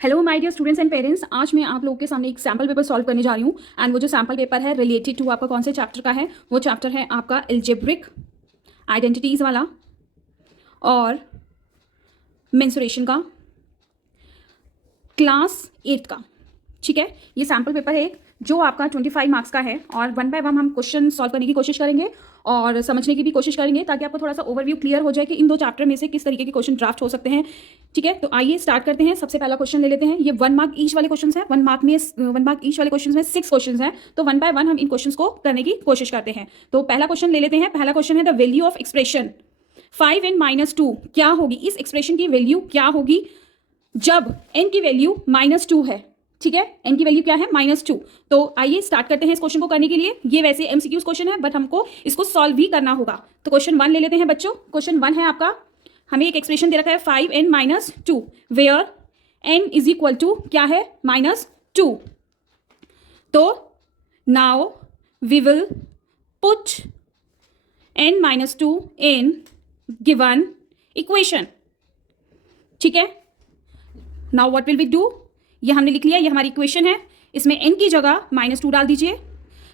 Hello my dear students and parents, आज मैं आप लोगों के सामने एक सैम्पल पेपर सॉल्व करने जा रही हूँ। एंड वो जो सैम्पल पेपर है रिलेटेड टू आपका कौन से चैप्टर का है, वो चैप्टर है आपका एल्जेब्रिक आइडेंटिटीज़ वाला और मेंसुरेशन का, क्लास 8 का। ठीक है, ये सैम्पल पेपर है जो आपका 25 मार्क्स का है और वन बाय वन हम क्वेश्चन सॉल्व करने की कोशिश करेंगे और समझने की भी कोशिश करेंगे ताकि आपको थोड़ा सा ओवरव्यू क्लियर हो जाए कि इन दो चैप्टर में से किस तरीके के क्वेश्चन ड्राफ्ट हो सकते हैं। ठीक है, तो आइए स्टार्ट करते हैं। सबसे पहला क्वेश्चन ले लेते हैं। ये 1 मार्क ईच वाले क्वेश्चन हैं। 1 मार्क ईच वाले क्वेश्चन में 6 क्वेश्चन हैं, तो वन बाय वन हम इन क्वेश्चन को करने की कोशिश करते हैं। तो पहला क्वेश्चन ले लेते हैं। पहला क्वेश्चन है the value of expression 5n-2 क्या होगी। इस एक्सप्रेशन की वैल्यू क्या होगी जब n की वैल्यू -2 है। ठीक है, n की वैल्यू क्या है, -2। तो आइए स्टार्ट करते हैं इस क्वेश्चन को करने के लिए। ये वैसे एमसीक्यूज क्वेश्चन है बट हमको इसको सॉल्व भी करना होगा। तो क्वेश्चन 1 ले लेते हैं बच्चों। क्वेश्चन 1 है आपका, हमें एक एक्सप्रेशन दे रखा है 5n-2 where n is equal to क्या है, -2। तो now we will put n-2 in given equation. ठीक है, now what will we do, ये हमने लिख लिया, ये हमारी इक्वेशन है। इसमें n की जगह -2 डाल दीजिए।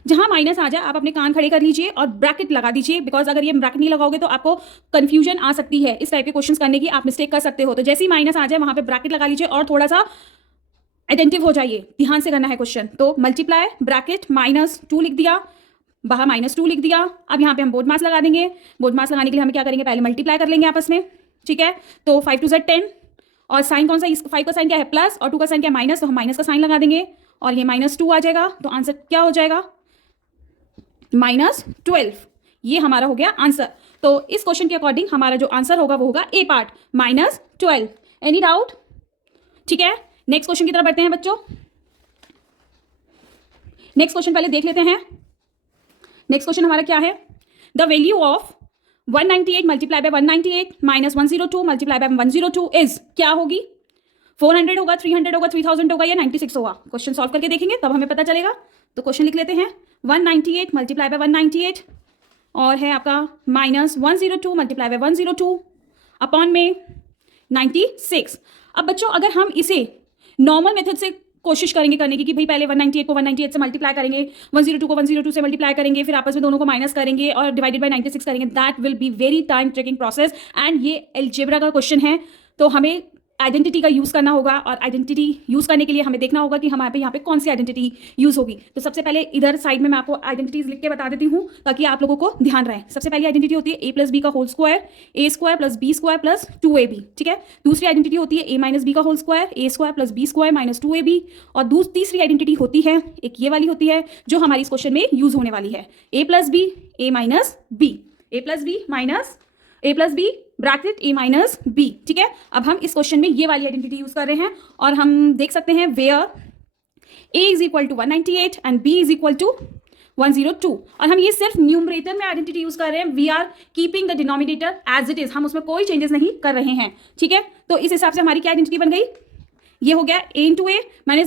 जहां माइनस आ जाए आप अपने कान खड़े कर लीजिए और ब्रैकेट लगा दीजिए, बिकॉज अगर ये ब्रैकेट नहीं लगाओगे तो आपको कंफ्यूजन आ सकती है। इस टाइप के क्वेश्चंस करने की आप मिस्टेक कर सकते हो। तो जैसे ही माइनस आ जाए वहां पे ब्रैकेट लगा लीजिए और थोड़ा सा अटेंटिव हो जाइए, ध्यान से करना है क्वेश्चन। तो मल्टीप्लाई ब्रैकेट -2 लिख दिया, बाहर -2 लिख दिया। अब यहाँ पे हम बोर्ड मास लगा देंगे। बोर्ड मास लगाने के लिए हम क्या करेंगे, पहले मल्टीप्लाई कर लेंगे आपस में। ठीक है, तो 5 2 10 और साइन कौन सा, 5 का साइन क्या है प्लस और 2 का साइन क्या है माइनस, तो हम माइनस का साइन लगा देंगे और ये -2 आ जाएगा। तो आंसर क्या हो जाएगा, -12। ये हमारा हो गया आंसर। तो इस क्वेश्चन के अकॉर्डिंग हमारा जो आंसर होगा वो होगा ए पार्ट, -12। Any doubt. ठीक है, नेक्स्ट क्वेश्चन की तरफ बढ़ते हैं बच्चों। नेक्स्ट क्वेश्चन पहले देख लेते हैं। नेक्स्ट क्वेश्चन हमारा क्या है, the value of 198 multiply by 198 -102 multiply by 102 is क्या होगी। 400 होगा, 300 होगा, 3000 होगा या 96 होगा। क्वेश्चन सॉल्व करके देखेंगे तब हमें पता चलेगा। तो क्वेश्चन लिख लेते हैं, 198 मल्टीप्लाई बाय 198 और है आपका -102 मल्टीप्लाई बाय 102 अपॉन में 96। अब बच्चों अगर हम इसे नॉर्मल मेथड से कोशिश करेंगे करने की कि भाई पहले 198 को 198 से मल्टीप्लाई करेंगे, 102 को 102 से मल्टीप्लाई करेंगे, फिर आपस में दोनों को माइनस करेंगे और डिवाइडेड बाय 96 करेंगे, that will be very time taking process. And ये एल्जेब्रा का क्वेश्चन है, तो हमें आइडेंटिटी का यूज़ करना होगा और आइडेंटिटी यूज़ करने के लिए हमें देखना होगा कि हमारे पे यहाँ पे कौन सी आइडेंटिटी यूज़ होगी। तो सबसे पहले इधर साइड में मैं आपको आइडेंटिटीज लिख के बता देती हूँ ताकि आप लोगों को ध्यान रहे। सबसे पहली आइडेंटिटी होती है a + b का whole square, a² + b² + 2ab। ठीक है, दूसरी आइडेंटिटी होती है a - b का whole square, a² + b² - 2ab। और तीसरी आइडेंटिटी होती है एक ये वाली होती है जो हमारी इस क्वेश्चन में यूज़ होने वाली है, a + b a - b, a + b a + b bracket a - b। ठीक है, अब हम इस क्वेश्चन में ये वाली आइडेंटिटी यूज कर रहे हैं और हम देख सकते हैं वेयर a = 198 एंड b = 102। और हम ये सिर्फ न्यूमरेटर में आइडेंटिटी यूज कर रहे हैं। We are keeping the denominator as it is, हम उसमें कोई चेंजेस नहीं कर रहे हैं। ठीक है, तो इस हिसाब से हमारी क्या आइडेंटिटी बन गई, ये हो गया a × a -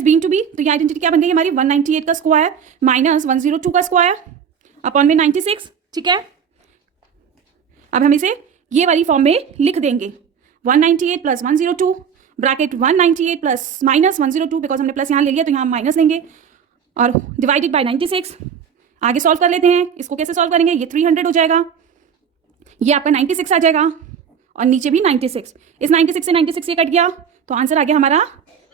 b × b। तो ये आइडेंटिटी क्या बन गई हमारी, 198 का स्क्वायर -102 का स्क्वायर अपॉन में 96। ठीक है, अब हम इसे ये वाली फॉर्म में लिख देंगे, 198 + 102 ब्रैकेट 198 + -102, बिकॉज हमने प्लस यहाँ ले लिया तो यहाँ माइनस लेंगे और डिवाइडेड बाय 96। आगे सॉल्व कर लेते हैं। इसको कैसे सॉल्व करेंगे, ये 300 हो जाएगा, ये आपका 96 आ जाएगा और नीचे भी 96। इस 96 से 96 ये कट गया तो आंसर आ गया हमारा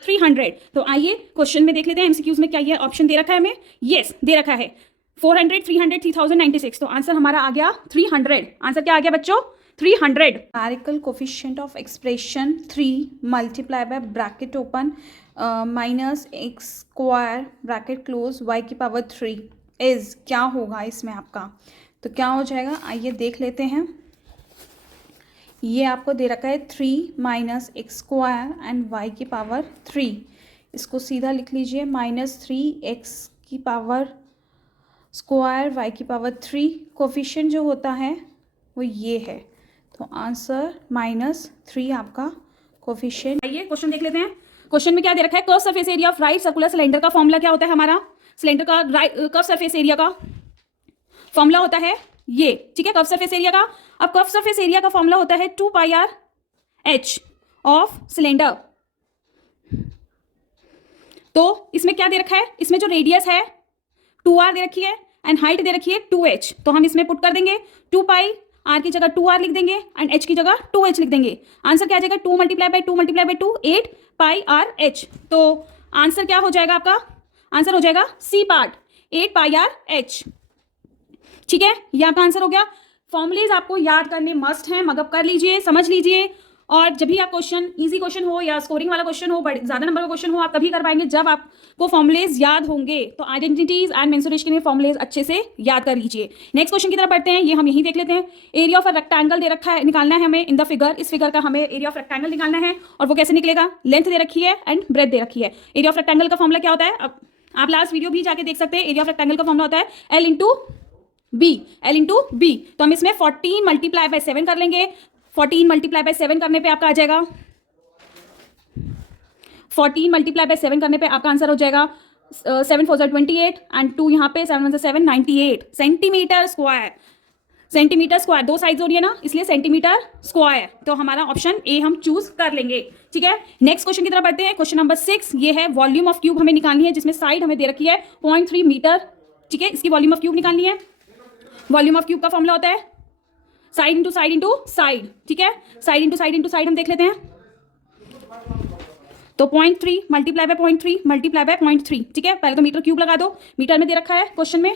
300। तो आइए क्वेश्चन में देख लेते हैं एमसीक्यूज में क्या ये ऑप्शन दे रखा है हमें। यस, दे रखा है 400, 300, 3000, 96। तो आंसर हमारा आ गया 300। आंसर क्या आ गया बच्चों, 300। Numerical coefficient of expression 3 multiply by bracket open -x² bracket close y³ is क्या होगा इसमें आपका। तो क्या हो जाएगा, आइए देख लेते हैं। ये आपको दे रखा है 3 - x² एंड y³। इसको सीधा लिख लीजिए, -3x² y³। कोफिशिएंट जो होता है वो ये है, तो आंसर -3 आपका कोफिशिएंट। आइए क्वेश्चन देख लेते हैं। क्वेश्चन में क्या दे रखा है, curve surface area of right circular cylinder का फॉर्मूला क्या होता है हमारा। सिलेंडर का कर्व सरफेस एरिया का फॉर्मूला होता है ये। ठीक है, कर्व सरफेस एरिया का। अब कर्व सरफेस एरिया का फॉर्मूला होता है 2πr h ऑफ सिलेंडर तो इसमें क्या दे रखा है, इसमें जो रेडियस है 2r दे रखी है एंड हाइट दे रखी है 2h, तो हम इसमें पुट कर देंगे 2 पाई, r की जगह 2r लिख देंगे एंड h की जगह 2h लिख देंगे। आंसर क्या आ जाएगा, 2 multiply by 2 multiply by 2 8 pi r h। तो आंसर क्या हो जाएगा आपका, आंसर हो जाएगा सी पार्ट 8 पाई r h। ठीक है, ये आपका आंसर हो गया। फॉर्मुलेज आपको याद करने मस्ट हैं, मगअप कर लीजिए, समझ लीजिए। और जब भी आप क्वेश्चन, इजी क्वेश्चन हो या स्कोरिंग वाला क्वेश्चन हो, बड़े ज्यादा नंबर का क्वेश्चन हो, आप तभी कर पाएंगे जब आपको फॉर्मुलेज याद होंगे। तो आइडेंटिटीज एंड मेंसुरेशन के लिए फॉर्मुलेज अच्छे से याद कर लीजिए। नेक्स्ट क्वेश्चन की तरफ बढ़ते हैं, ये हम यहीं देख लेते हैं। एरिया ऑफ अ रेक्टेंगल दे रखा है, निकालना है हमें इन द फिगर। इस फिगर का हमें एरिया ऑफ रेक्टेंगल निकालना है और वो कैसे निकलेगा, लेंथ दे रखी है एंड ब्रेथ दे रखी है। एरिया ऑफ रेक्टेंगल का फॉर्मुला क्या होता है, अब आप लास्ट वीडियो भी जाके देख सकते हैं। एरिया ऑफ रेक्टेंगल का फॉर्मुला होता है L इंटू बी। तो हम इसमें 14 मल्टीप्लाई बाय 7 कर लेंगे। 14 मल्टीप्लाई बाय 7 करने पे आपका आ जाएगा 14 मल्टीप्लाई बाय 7 करने पे आपका आंसर हो जाएगा 7 4 28 एंड 2 यहाँ पे 7 1 7 98 सेंटीमीटर स्क्वायर। सेंटीमीटर स्क्वायर, दो साइड्स हो रही है ना, इसलिए सेंटीमीटर स्क्वायर। तो हमारा ऑप्शन ए हम चूज कर लेंगे। ठीक है, नेक्स्ट क्वेश्चन की तरफ बढ़ते हैं। क्वेश्चन नंबर 6 ये है, वॉल्यूम ऑफ क्यूब हमें निकालनी है, जिसमें साइड हमें दे रखी है 0.3 मीटर। ठीक है, इसकी वॉल्यूम ऑफ क्यूब निकालनी है। वॉल्यूम ऑफ क्यूब का फॉर्मूला होता है side into side into side. ठीक है, side into side into side हम देख लेते हैं। तो 0.3 मल्टीप्लाई बाय 0.3 मल्टीप्लाई बाय 0.3। ठीक है, पहले तो मीटर क्यूब लगा दो, मीटर में दे रखा है क्वेश्चन में,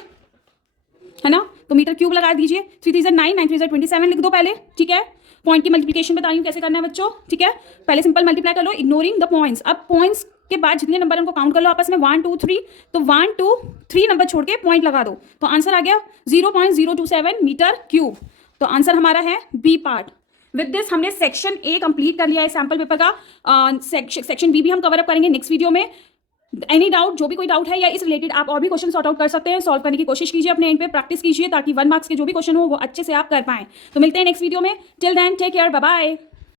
है ना, तो मीटर क्यूब लगा दीजिए। 3 3 9 9 3 27 लिख दो पहले। ठीक है, पॉइंट की मल्टीप्लिकेशन बता रही हूँ कैसे करना है बच्चों। ठीक है, पहले सिंपल मल्टीप्लाई कर लो इग्नोरिंग द पॉइंट्स। अब पॉइंट्स के बाद जितने नंबर उनको काउंट कर लो आपस में 1 2 3, तो 1 2 3 नंबर छोड़ के पॉइंट लगा दो, तो आंसर आ गया 0.027 मीटर क्यूब। तो आंसर हमारा है बी पार्ट। विद दिस हमने सेक्शन ए कंप्लीट कर लिया है सैम्पल पेपर का। सेक्शन बी भी हम कवर अप करेंगे नेक्स्ट वीडियो में। एनी डाउट, जो भी कोई डाउट है या इस रिलेटेड आप और भी क्वेश्चन सॉर्ट आउट कर सकते हैं, सॉल्व करने की कोशिश कीजिए, अपने एंड पे प्रैक्टिस कीजिए, ताकि 1 मार्क्स के जो भी क्वेश्चन हो वो अच्छे से आप कर पाएं। तो मिलते हैं नेक्स्ट वीडियो में। Till then take care, bye bye.